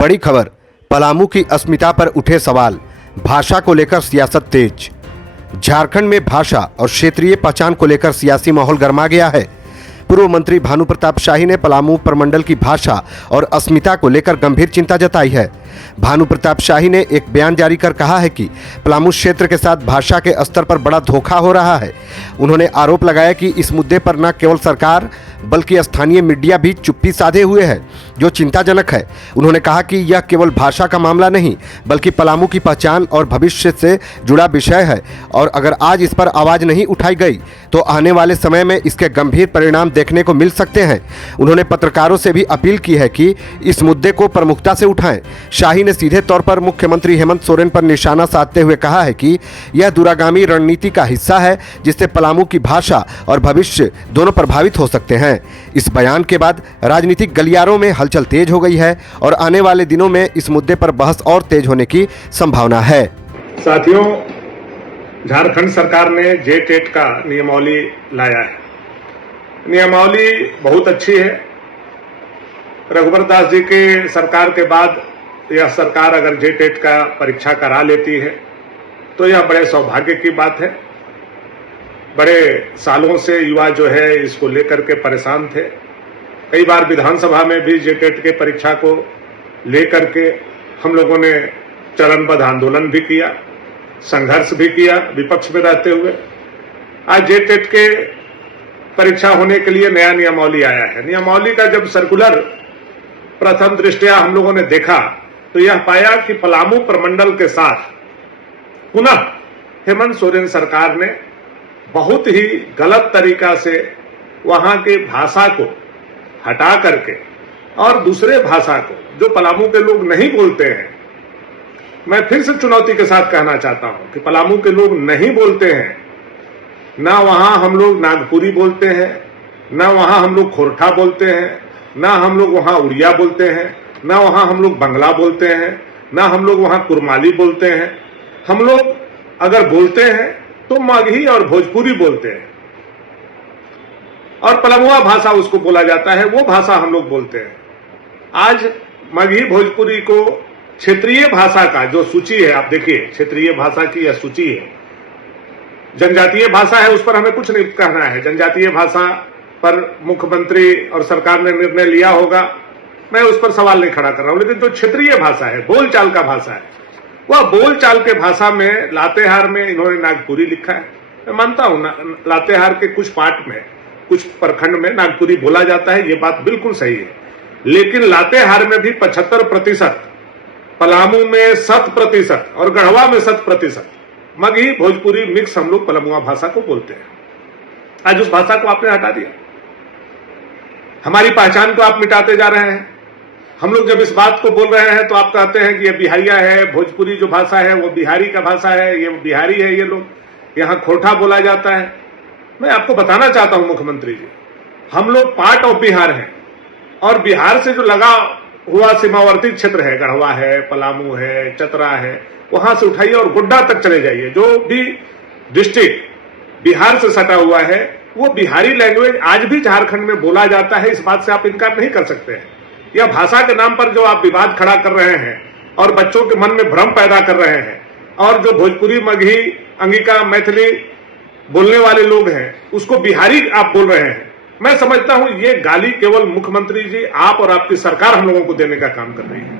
बड़ी खबर, पलामू की अस्मिता पर उठे सवाल, भाषा को लेकर सियासत तेज। झारखंड में भाषा और क्षेत्रीय पहचान को लेकर सियासी माहौल गर्मा गया है। पूर्व मंत्री भानु प्रताप शाही ने पलामू प्रमंडल की भाषा और अस्मिता को लेकर गंभीर चिंता जताई है। भानु प्रताप शाही ने एक बयान जारी कर कहा है कि पलामू क्षेत्र के साथ भाषा के स्तर पर बड़ा धोखा हो रहा है। उन्होंने आरोप लगाया कि इस मुद्दे पर न केवल सरकार बल्कि स्थानीय मीडिया भी चुप्पी साधे हुए है, जो चिंताजनक है। उन्होंने कहा कि यह केवल भाषा का मामला नहीं बल्कि पलामू की पहचान और भविष्य से जुड़ा विषय है और अगर आज इस पर आवाज़ नहीं उठाई गई तो आने वाले समय में इसके गंभीर परिणाम देखने को मिल सकते हैं। उन्होंने पत्रकारों से भी अपील की है कि इस मुद्दे को प्रमुखता से उठाएं। शाही ने सीधे तौर पर मुख्यमंत्री हेमंत सोरेन पर निशाना साधते हुए कहा है कि यह दूरगामी रणनीति का हिस्सा है जिससे पलामू की भाषा और भविष्य दोनों प्रभावित हो सकते हैं। इस बयान के बाद राजनीतिक गलियारों में हलचल तेज हो गई है और आने वाले दिनों में इस मुद्दे पर बहस और तेज होने की संभावना है। साथियों, झारखंड सरकार ने जे-टेट का नियमावली लाया है। नियमावली बहुत अच्छी है। रघुवर दास जी के सरकार के बाद यह सरकार अगर जे-टेट का परीक्षा करा लेती है तो यह बड़े सौभाग्य की बात है। बड़े सालों से युवा जो है इसको लेकर के परेशान थे। कई बार विधानसभा में भी जे-टेट के परीक्षा को लेकर के हम लोगों ने चरणबद्ध आंदोलन भी किया, संघर्ष भी किया विपक्ष में रहते हुए। आज जे-टेट के परीक्षा होने के लिए नया नियमावली आया है। नियमावली का जब सर्कुलर प्रथम दृष्टया हम लोगों ने देखा तो यह पाया कि पलामू प्रमंडल के साथ पुनः हेमंत सोरेन सरकार ने बहुत ही गलत तरीका से वहां के भाषा को हटा करके और दूसरे भाषा को जो पलामू के लोग नहीं बोलते हैं, मैं फिर से चुनौती के साथ कहना चाहता हूं कि पलामू के लोग नहीं बोलते हैं। ना वहां हम लोग नागपुरी बोलते हैं, ना वहां हम लोग खोरठा बोलते हैं, ना हम लोग वहां उड़िया बोलते हैं, ना वहां हम लोग बंगला बोलते हैं, ना हम लोग वहां कुरमाली बोलते हैं। हम लोग अगर बोलते हैं तो मगही और भोजपुरी बोलते हैं और पलमुआ भाषा उसको बोला जाता है, वो भाषा हम लोग बोलते हैं। आज मगही भोजपुरी को क्षेत्रीय भाषा का जो सूची है, आप देखिए क्षेत्रीय भाषा की यह सूची है। जनजातीय भाषा है, उस पर हमें कुछ नहीं कहना है। जनजातीय भाषा पर मुख्यमंत्री और सरकार ने निर्णय लिया होगा, मैं उस पर सवाल नहीं खड़ा कर रहा हूं। लेकिन जो क्षेत्रीय भाषा है, बोलचाल का भाषा है, वह बोलचाल के भाषा में लातेहार में इन्होंने नागपुरी लिखा है। मैं मानता हूं लातेहार के कुछ पार्ट में, कुछ प्रखंड में नागपुरी बोला जाता है, ये बात बिल्कुल सही है। लेकिन लातेहार में भी 75%, पलामू में 100% और गढ़वा में 100% मगही भोजपुरी मिक्स हम लोग पलमुआ भाषा को बोलते हैं। आज उस भाषा को आपने हटा दिया, हमारी पहचान को आप मिटाते जा रहे हैं। हम लोग जब इस बात को बोल रहे हैं तो आप कहते हैं कि ये बिहारिया है, भोजपुरी जो भाषा है वो बिहारी का भाषा है, ये बिहारी है, ये लोग यहां खोरठा बोला जाता है। मैं आपको बताना चाहता हूं मुख्यमंत्री जी, हम लोग पार्ट ऑफ बिहार हैं और बिहार से जो लगा हुआ सीमावर्ती क्षेत्र है, गढ़वा है, पलामू है, चतरा है, वहां से उठाइए और गोड्डा तक चले जाइए। जो भी डिस्ट्रिक्ट बिहार से सटा हुआ है वो बिहारी लैंग्वेज आज भी झारखंड में बोला जाता है। इस बात से आप इनकार नहीं कर सकते हैं। यह भाषा के नाम पर जो आप विवाद खड़ा कर रहे हैं और बच्चों के मन में भ्रम पैदा कर रहे हैं और जो भोजपुरी, मगही, अंगिका, मैथिली बोलने वाले लोग हैं उसको बिहारी आप बोल रहे हैं। मैं समझता हूं ये गाली केवल मुख्यमंत्री जी, आप और आपकी सरकार हम लोगों को देने का काम कर रही है।